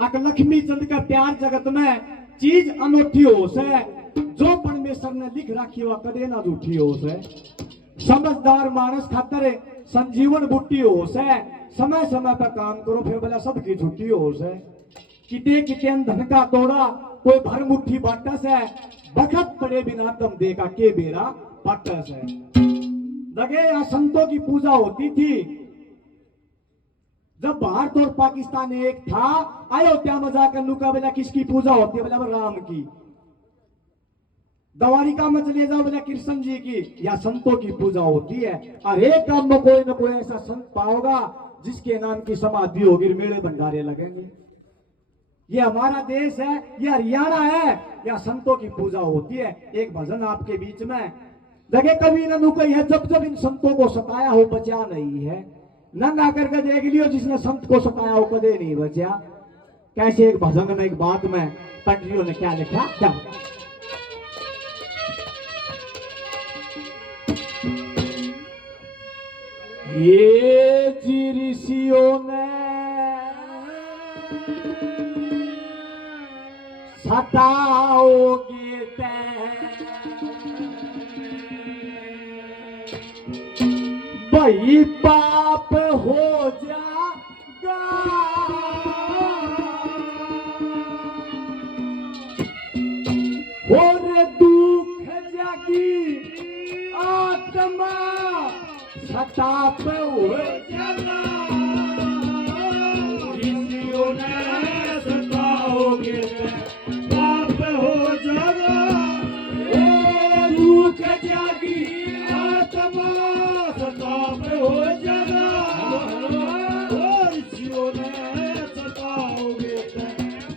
अक लक्ष्मी चंद का प्यार जगत में चीज अनोखी हो से, जो परमेश्वर ने लिख रखी वह कदे ना झूठी हो से। समझदार मानस खातर संजीवन बुट्टी हो से, समय समय पर काम करो फिर बोला सबकी छुट्टी हो से। किते किते धन का तोड़ा कोई भर मुट्ठी बाटा से, बखत पड़े बिना दम देखा के बेरा पाटा से। लगे यहाँ संतों की पूजा होती थी। जब भारत और पाकिस्तान एक था, अयोध्या में जाकर लुका बोला किसकी पूजा होती है, बोला राम की। द्वारिका में चले जाओ बोला कृष्ण जी की। या संतों की पूजा होती है। और एक काम में कोई ना कोई ऐसा संत पाओगा जिसके नाम की समाधि होगी, मेले भंडारे लगेंगे। ये हमारा देश है, ये हरियाणा है, या संतों की पूजा होती है। एक भजन आपके बीच में लगे कभी न नुकई है, जब जब इन संतों को सताया हो बचा नहीं है। नंगा करके देख लियो जिसने संत को सताया हो कदे नहीं बचा। कैसे एक भजन में एक बात में पंडियों ने क्या लिखा, क्या ये जी ऋषियों ने सताओगे वही पाप हो जाएगा। और दुख जागी आत्मा सताप हो जाएगा। ऋषियों ने सताओगे पाप हो जाएगा। दुख जागी आत्मा सताप हो जाएगा। ऋषियों ने सताओगे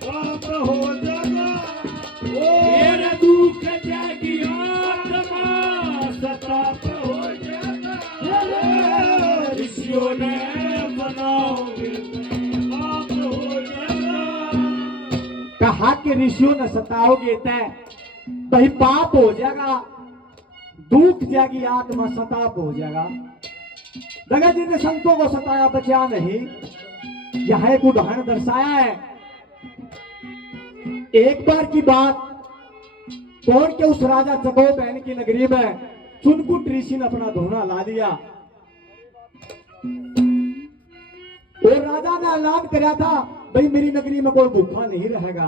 पाप हो जाएगा। दुख जागी आत्मा सताप हो जाएगा। ऋषियों ने मनाओगे पाप हो जाएगा। कहा कि ऋषियों ने सताओगे तय पाप हो जाएगा। दुख जागी आत्मा सताप हो जाएगा। लगा जिनने संतों को सताया बचा नहीं। यह एक उदाहरण दर्शाया है। एक बार की बात, कौन के उस राजा जगो बहन की नगरी में चुनकुट ऋषि ने अपना धोना ला दिया। और राजा ने ऐलान कराया था भाई मेरी नगरी में कोई भूखा नहीं रहेगा।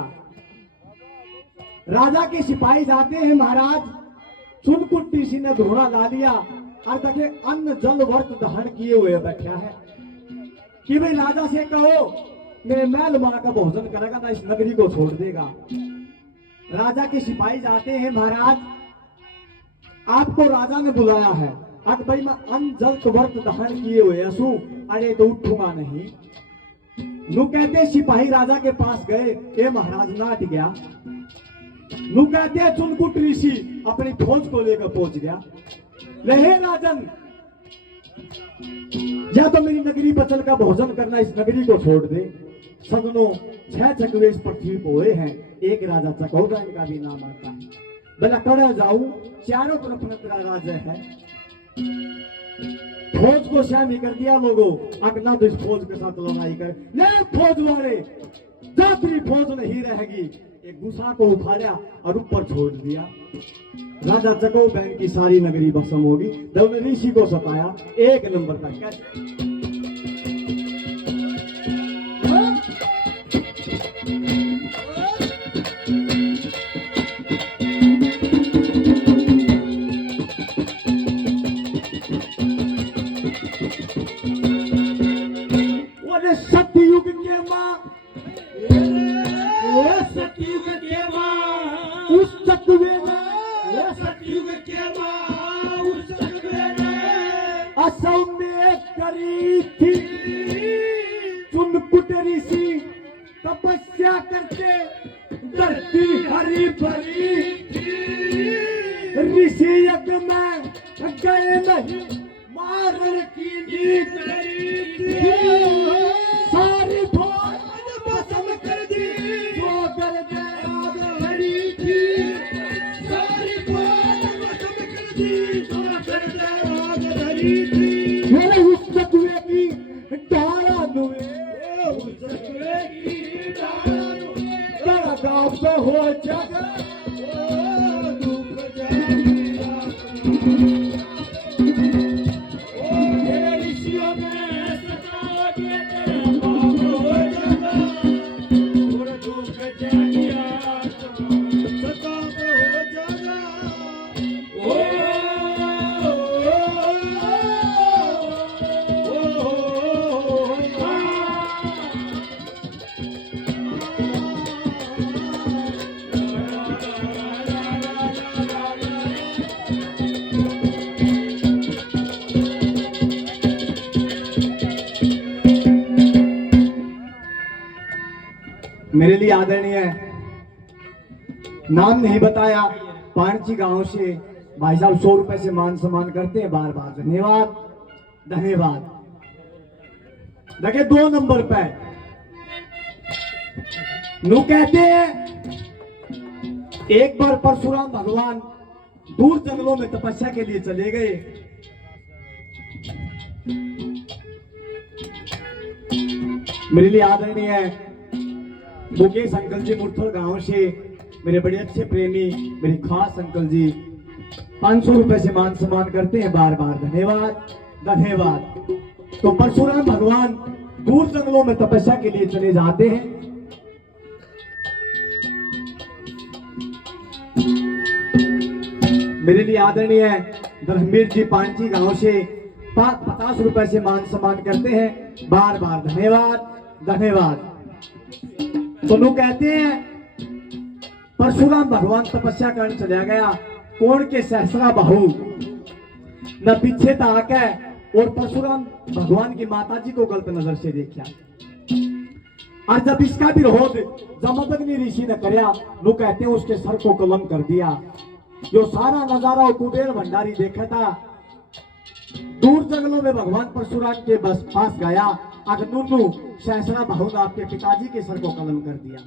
राजा के सिपाही जाते हैं, महाराज चुनकुट ऋषि ने धोना ला लिया और देखे अन्न जल वर्त दहन किए हुए बैठा है कि भाई राजा से कहो मेरे महल मां का भोजन करेगा ना इस नगरी को छोड़ देगा। राजा के सिपाही जाते हैं, महाराज आपको राजा ने बुलाया है। अब भाई मैं अन्न जल वर्त दहन किए हुए असू, अरे तो उठूंगा नहीं। नु कहते सिपाही राजा के पास गए, ए महाराज नाट गया। नु कहते चुनकुट ऋषि अपनी फौज को लेकर पहुंच गया। ले राजन, या तो मेरी नगरी पर चलकर भोजन करना, इस नगरी को छोड़ दे। सगनों 6 चकवे इस पृथ्वी पर हुए हैं, एक राजा चकौदा का भी नाम आता है। भला कड़ा जाऊं, चारों तरफ नतरा राजा है। फौज को शामिल कर दिया लोगों, अगला तो इस फौज के साथ लड़ाई कर ले। फौज वाले जाती फौज नहीं रहेगी। एक गुस्सा को उठाया और ऊपर छोड़ दिया। राजा जगो बहन की सारी नगरी भस्म होगी। जब ऋषि को सताया एक नंबर तक कैसे सतयुग के मां, सतयुग के मां उस चकवे में, सतयुग के मां उस चकवे में असम में करी थी। चुनकुट ऋषि तपस्या करते धरती हरी भरी थी। ऋषि यज्ञ में गए नहीं, मारन की नीत सारी फौज भस्म कर दी। जो गर्दे आग भरी थी, सारी फौज भस्म कर दी। जो गर्दे आग भरी थी, मेरे उस चकवे की डाला दुए, उस चकवे की डाला सताप हो जग दुख जागिया तेरे ऋषियों में सताओगे तेरे पाप हो जगा और दुख जागिया सताप हो जगा ओ मेरे लिए आदरणीय नाम नहीं बताया, पाणची गांव से भाई साहब 100 रुपए से मान सम्मान करते हैं, बार बार धन्यवाद धन्यवाद। देखिए 2 नंबर पे नु कहते हैं एक बार परशुराम भगवान दूर जंगलों में तपस्या के लिए चले गए। मेरे लिए आदरणीय है मुकेश अंकल जी मुरथल गांव से, मेरे बड़े अच्छे प्रेमी, मेरे खास अंकल जी 500 रुपए से मान सम्मान करते हैं, बार बार धन्यवाद धन्यवाद। तो परशुराम भगवान दूर जंगलों में तपस्या के लिए चले जाते हैं। मेरे लिए आदरणीय धर्मवीर जी पांची गांव से 50 रुपए से मान सम्मान करते हैं, बार बार धन्यवाद धन्यवाद। तो लोग कहते हैं परशुराम भगवान तपस्या करने चला गया, कोण के सहस्रा बाहु न पीछे ताके और परशुराम भगवान की माताजी को गलत नजर से देखा। और जब इसका विरोध जमदग्नि ऋषि ने करया, लोग कहते हैं उसके सर को कलम कर दिया। जो सारा नजारा कुबेर भंडारी देखा था, दूर जंगलों में भगवान परशुराम के बस पास गया, अगर नुनु सहसरा बाहु ने आपके पिताजी के सर को कलम कर दिया।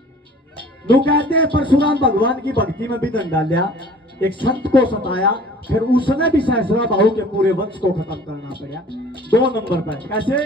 लोग कहते हैं परशुराम भगवान की भक्ति में भी दंड डाला, एक संत को सताया, फिर उसने भी सहसरा बाहु के पूरे वंश को खत्म करना पड़ा। 2 नंबर पर कैसे